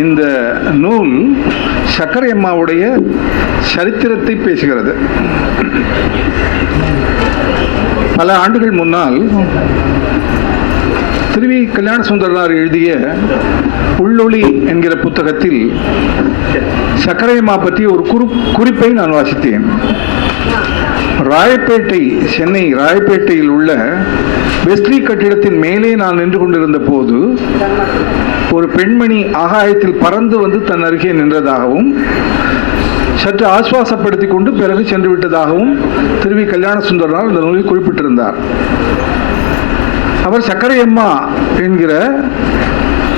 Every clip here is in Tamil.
இந்த நூல் சக்கரை அம்மாவுடைய சரித்திரத்தை பேசுகிறது. பல ஆண்டுகள் முன்னால் திருவி கல்யாண சுந்தரனார் எழுதிய உள்ளொளி என்கிற புத்தகத்தில் சக்கரையம்மா பற்றி ஒரு குறி குறிப்பை நான் வாசித்தேன். ராயப்பேட்டை சென்னை ராயப்பேட்டையில் உள்ள வெஸ்ட்ரி கட்டிடத்தின் மேலே நான் நின்று கொண்டிருந்த போது ஒரு பெண்மணி ஆகாயத்தில் பறந்து வந்து தன் அருகே நின்றதாகவும் சற்று ஆஸ்வாசப்படுத்தி கொண்டு பிறகு சென்று விட்டதாகவும் திருவி கல்யாண சுந்தரனால் அந்த நூலில் குறிப்பிட்டிருந்தார். அவர் சக்கரையம்மா என்கிற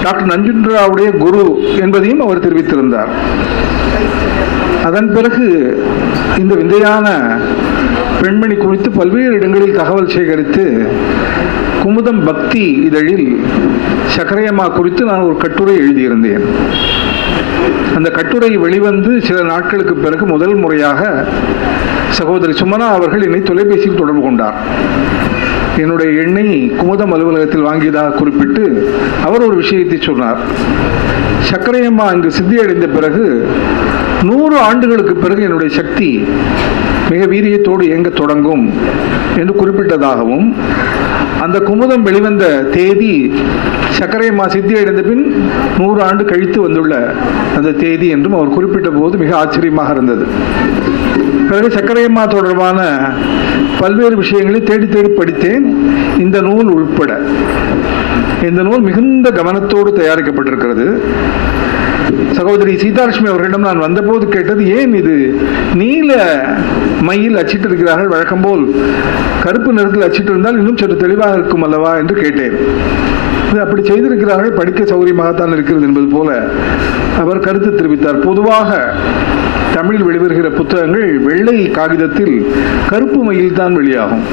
டாக்டர் நஞ்சுண்டராவுடைய குரு என்பதையும் அவர் தெரிவித்திருந்தார். அதன் பிறகு இந்த விந்தையான பெண்மணி குறித்து பல்வேறு இடங்களில் தகவல் சேகரித்து குமுதம் பக்தி இதழில் சக்கரையம்மா குறித்து நான் ஒரு கட்டுரை எழுதியிருந்தேன். அந்த கட்டுரை வெளிவந்து சில நாட்களுக்கு பிறகு முதல் முறையாக சகோதரி சுமனா அவர்கள் என்னை தொலைபேசியில் தொடர்பு கொண்டார். என்னுடைய எண்ணை குமுதம் அலுவலகத்தில் வாங்கியதாக குறிப்பிட்டு அவர் ஒரு விஷயத்தை சொன்னார். சக்கரையம்மா அங்கு சித்தியடைந்த பிறகு நூறு ஆண்டுகளுக்கு பிறகு என்னுடைய சக்தி மிக வீரியத்தோடு இயங்க தொடங்கும் என்று குறிப்பிட்டதாகவும் அந்த குமுதம் வெளிவந்த தேதி சக்கரையம்மா சித்தியடைந்த பின் நூறு ஆண்டு கழித்து வந்துள்ள அந்த தேதி என்றும் அவர் குறிப்பிட்ட போது மிக ஆச்சரியமாக இருந்தது. பிறகு சக்கரையம்மா தொடர்பான பல்வேறு விஷயங்களை தேடி தேடி படித்தேன். இந்த நூல் உள்பட. இந்த நூல் மிகுந்த கவனத்தோடு தயாரிக்கப்பட்டிருக்கிறது. சகோதரி சீதாலட்சுமி அவர்களிடம் நான் வந்தபோது கேட்டது ஏன் இது நீல மையில் அச்சிட்டு இருக்கிறார்கள்? வழக்கம் போல் கருப்பு நிறத்தில் அச்சிட்டு இருந்தால் இன்னும் சற்று தெளிவாக இருக்கும் அல்லவா? என்று கேட்டேன். அப்படி செய்திருக்கிறார்கள் படிக்க சௌகரியமாகத்தான் இருக்கிறது என்பது போல அவர் கருத்து தெரிவித்தார். பொதுவாக தமிழில் வெளிவருகிற புத்தகங்கள் வெள்ளை காகிதத்தில் கருப்பு மையில் தான் வெளியாகும்.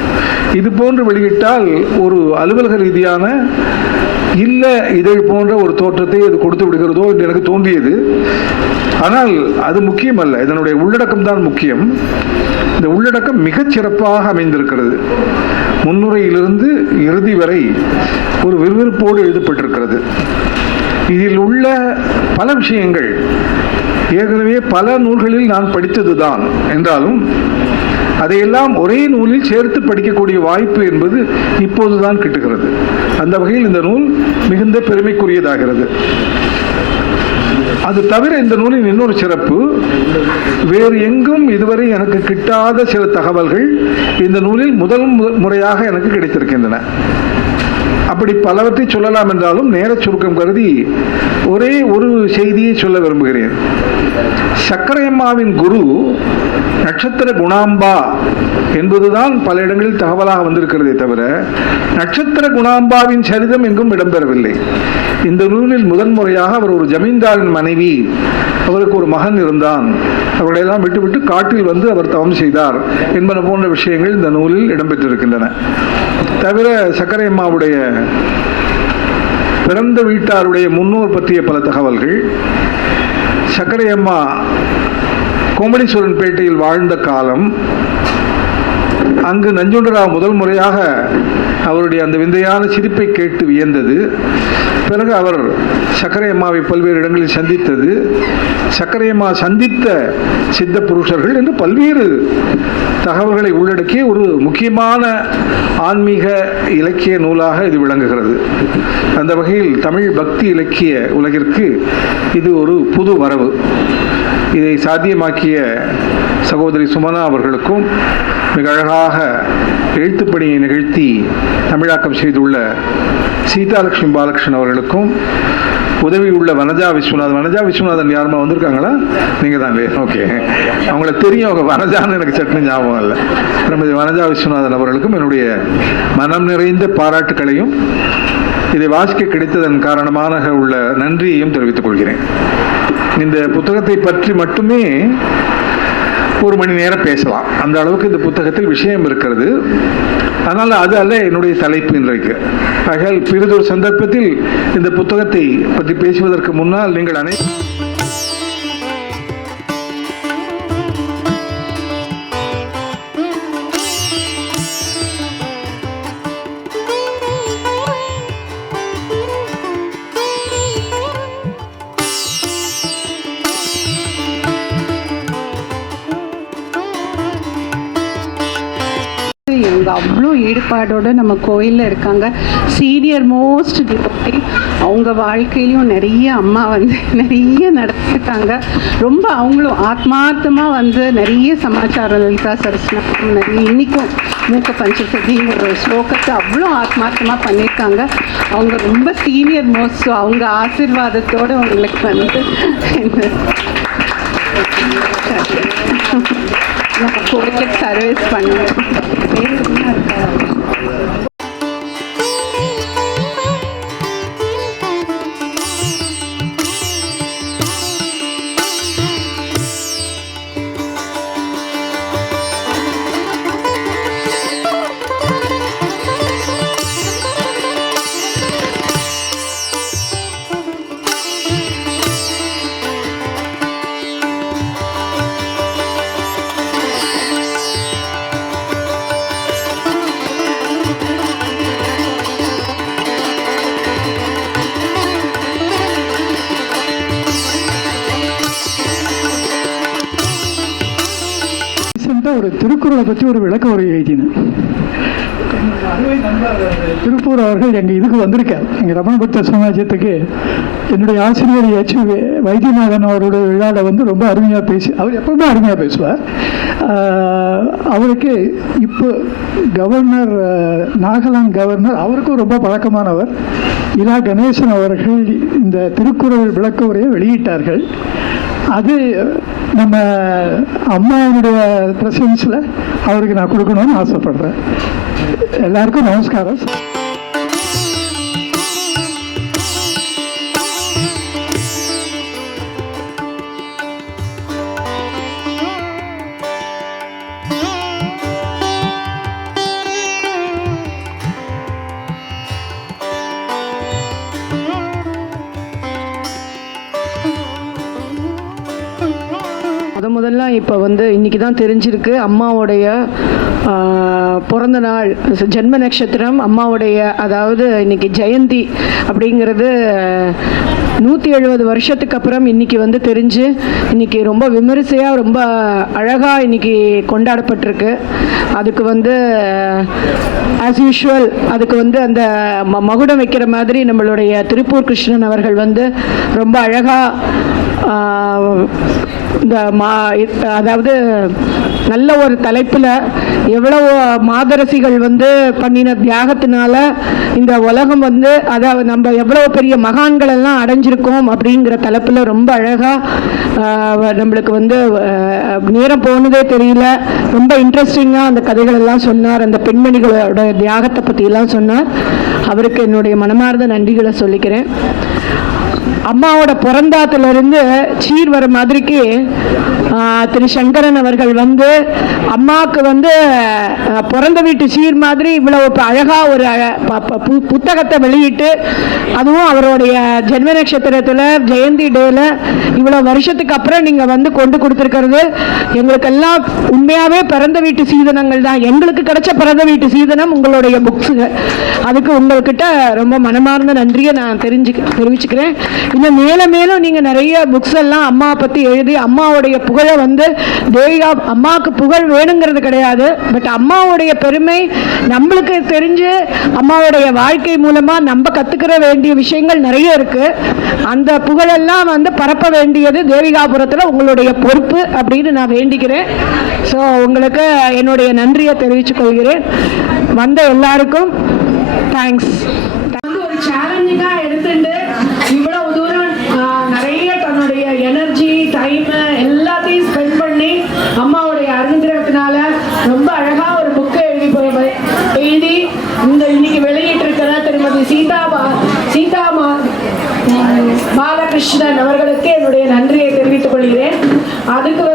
இது போன்று வெளியிட்டால் ஒரு அலுவலக ரீதியான இல்லை இதை போன்ற ஒரு தோற்றத்தை அது கொடுத்து விடுகிறதோ என்று எனக்கு தோன்றியது. ஆனால் அது முக்கியமல்ல. இதனுடைய உள்ளடக்கம் தான் முக்கியம். இந்த உள்ளடக்கம் மிகச் சிறப்பாக அமைந்திருக்கிறது. முன்னுரையிலிருந்து இறுதி வரை ஒரு விறுவிறுப்போடு எழுதப்பட்டிருக்கிறது. இதில் உள்ள பல விஷயங்கள் ஏற்கனவே பல நூல்களில் நான் படித்ததுதான். என்றாலும் அதையெல்லாம் ஒரே நூலில் சேர்த்து படிக்கக்கூடிய வாய்ப்பு என்பது இப்போதுதான் கிட்டுகிறது. அந்த வகையில் இந்த நூல் மிகுந்த பெருமைக்குரியதாகிறது. அது தவிர இந்த நூலின் இன்னொரு சிறப்பு வேறு எங்கும் இதுவரை எனக்கு கிட்டாத சில தகவல்கள் இந்த நூலில் முதல் மு- முறையாக எனக்கு கிடைத்திருக்கின்றன. அப்படி பலவற்றை சொல்லலாம் என்றாலும் நேர சுருக்கம் கருதி ஒரே ஒரு செய்தியை சொல்ல விரும்புகிறேன். சக்கரையம்மாவின் குரு நட்சத்திர குணாம்பா என்பதுதான் பல இடங்களில் தகவலாக வந்திருக்கிறதே தவிர நட்சத்திர குணாம்பாவின் சரிதம் எங்கும் இடம்பெறவில்லை. இந்த நூலில் முதன்முறையாக அவர் ஒரு ஜமீன்தாரின் மனைவி அவருக்கு ஒரு மகன் இருந்தான். அவர்களையெல்லாம் விட்டுவிட்டு காட்டில் வந்து அவர் தவம் செய்தார் என்பன போன்ற விஷயங்கள் இந்த நூலில் இடம்பெற்றிருக்கின்றன. தவிர சக்கரையம்மாவுடைய பிறந்த வீட்டாருடைய முன்னோர் பற்றிய பல தகவல்கள். சக்கரையம்மா கோமடீஸ்வரன் பேட்டையில் வாழ்ந்த காலம். அங்கு நஞ்சுண்டராவ் முதல் முறையாக அவருடைய அந்த விந்தையான சிரிப்பை கேட்டு வியந்தது. பிறகு அவர் சக்கரையம்மாவை பல்வேறு இடங்களில் சந்தித்தது. சக்கரையம்மா சந்தித்த சித்த புருஷர்கள் என்று பல்வேறு தகவல்களை உள்ளடக்கிய ஒரு முக்கியமான ஆன்மீக இலக்கிய நூலாக இது விளங்குகிறது. அந்த வகையில் தமிழ் பக்தி இலக்கிய உலகிற்கு இது ஒரு புது வரவு. இதை சாத்தியமாக்கிய சகோதரி சுமனா அவர்களுக்கும் மிக அழகாக எழுத்துப்பணியை நிகழ்த்தி தமிழாக்கம் செய்துள்ள சீதாலட்சுமி பாலகிருஷ்ணன் அவர்களுக்கும் உதவி உள்ள வனஜா விஸ்வநாதன். வனஜா விஸ்வநாதன் யாருமா வந்திருக்காங்களா? நீங்கள் தான் ஓகே அவங்கள தெரியும் அவங்க வனஜான்னு எனக்கு சட்னி ஞாபகம் இல்லை. திருமதி வனஜா விஸ்வநாதன் அவர்களுக்கும் என்னுடைய மனம் நிறைந்த பாராட்டுக்களையும் இதை வாசிக்க கிடைத்ததன் காரணமாக உள்ள நன்றியையும் தெரிவித்துக் கொள்கிறேன். இந்த புத்தகத்தை பற்றி மட்டுமே ஒரு மணி நேரம் பேசலாம். அந்த அளவுக்கு இந்த புத்தகத்தில் விஷயம் இருக்கிறது. அதனால் அது அல்ல என்னுடைய தலைப்பு இன்றைக்கு. ஆகையால் பிறிதொரு சந்தர்ப்பத்தில் இந்த புத்தகத்தை பற்றி பேசுவதற்கு முன்னால் நீங்கள் அனைத்து ஈடுபாடோட நம்ம கோயிலில் இருக்காங்க. சீனியர் மோஸ்ட் டிபோட்டி அவங்க வாழ்க்கையிலையும் நிறைய அம்மா வந்து நிறைய நடத்திருக்காங்க. ரொம்ப அவங்களும் ஆத்மார்த்தமாக வந்து நிறைய சமாச்சார லலிதா சரஸ்வரம் நிறைய இன்றைக்கும் மூக்க பஞ்சசதிங்கிற ஒரு ஸ்லோகத்தை அவ்வளோ ஆத்மார்த்தமாக பண்ணியிருக்காங்க அவங்க ரொம்ப சீனியர் மோஸ்ட் ஸோ அவங்க ஆசிர்வாதத்தோடு அவங்களுக்கு வந்து இந்த நம்ம கோயிலுக்கு சர்வீஸ் பண்ணுவேன் வேறு என்ன திருக்குறளை பற்றி ஒரு விளக்க உரை எழுதினேன். திருப்பூர் அவர்கள் எங்கள் இதுக்கு வந்திருக்கார். எங்கள் ரமண பக்த சமாஜத்துக்கு என்னுடைய ஆசிரியர் எச் வைத்தியநாதன் அவருடைய விழாவில் வந்து ரொம்ப அருமையாக பேசி அவர் எப்பவுமே அருமையாக பேசுவார். அவருக்கு இப்போ கவர்னர் நாகாலாந்து கவர்னர் அவருக்கும் ரொம்ப பழக்கமானவர். இரா கணேசன் அவர்கள் இந்த திருக்குறள் விளக்க உரையை வெளியிட்டார்கள். அது நம்ம அம்மாவுடைய ப்ரெசன்ஸில் அவருக்கு நான் கொடுக்கணும்னு ஆசைப்படுறேன். எல்லாருக்கும் நமஸ்காரம். தான் இப்போ வந்து இன்னைக்கு தான் தெரிஞ்சிருக்கு. அம்மாவுடைய பிறந்த நாள் ஜென்ம நட்சத்திரம் அம்மாவுடைய அதாவது இன்னைக்கு ஜெயந்தி அப்படிங்கிறது நூற்றி எழுபது வருஷத்துக்கு அப்புறம் இன்னைக்கு வந்து தெரிஞ்சு இன்னைக்கு ரொம்ப விமரிசையாக ரொம்ப அழகாக இன்னைக்கு கொண்டாடப்பட்டிருக்கு. அதுக்கு வந்து ஆஸ் யூஷுவல் அதுக்கு வந்து அந்த ம- மகுடம் வைக்கிற மாதிரி நம்மளுடைய திருப்பூர் கிருஷ்ணன் அவர்கள் வந்து ரொம்ப அழகாக இந்த மா அதாவது நல்ல ஒரு தலைப்பில் எவ்வளவு மாதரசிகள் வந்து பண்ணின தியாகத்தினால இந்த உலகம் வந்து அதை நம்ம எவ்வளவு பெரிய மகான்கள் எல்லாம் அடைஞ்சிருக்கோம் அப்படிங்கிற தலைப்பில் ரொம்ப அழகாக நம்மளுக்கு வந்து நேரம் போனதே தெரியல. ரொம்ப இன்ட்ரெஸ்டிங்காக அந்த கதைகள் எல்லாம் சொன்னார். அந்த பெண்மணிகளோட தியாகத்தை பற்றியெல்லாம் சொன்னார். அவருக்கு என்னுடைய மனமார்ந்த நன்றிகளை சொல்லிக்கிறேன். அம்மாவோட பிறந்தாத்துல இருந்து சீர் வர மாதிரிக்கு திரு சங்கரன் அவர்கள் வந்து அம்மாவுக்கு வந்து பிறந்த வீட்டு சீர் மாதிரி இவ்வளவு அழகாக அழகா ஒரு அழ- ப- பு- புத்தகத்தை வெளியிட்டு அதுவும் அவருடைய ஜென்ம நட்சத்திரத்துல ஜெயந்தி டேல இவ்வளவு வருஷத்துக்கு அப்புறம் நீங்க வந்து கொண்டு கொடுத்துருக்கிறது. எங்களுக்கெல்லாம் உண்மையாவே பிறந்த வீட்டு சீதனங்கள் தான். எங்களுக்கு கிடைச்ச பிறந்த வீட்டு சீதனம் உங்களுடைய புக்ஸுங்க அதுக்கு உங்கள்கிட்ட ரொம்ப மனமார்ந்த நன்றியை நான் தெரிஞ்சு தெரிவிச்சுக்கிறேன். இன்னும் மேலும் மேலும் நீங்கள் நிறைய புக்ஸ் எல்லாம் அம்மாவை பற்றி எழுதி அம்மாவுடைய புகழ் வந்து தேவிகா அம்மாவுக்கு புகழ் வேணுங்கிறது கிடையாது. பட் அம்மாவுடைய பெருமை நம்மளுக்கு தெரிஞ்சு அம்மாவுடைய வாழ்க்கை மூலமாக நம்ம கற்றுக்கிற வேண்டிய விஷயங்கள் நிறைய இருக்குது அந்த புகழெல்லாம் வந்து பரப்ப வேண்டியது தேவிகாபுரத்தில் உங்களுடைய பொறுப்பு அப்படின்னு நான் வேண்டிக்கிறேன். ஸோ உங்களுக்கு என்னுடைய நன்றியை தெரிவித்துக் கொள்கிறேன். வந்த எல்லாருக்கும் தேங்க்ஸ் ஒரு சேலஞ்சிங்காக எடுத்துட்டு அதுக்கு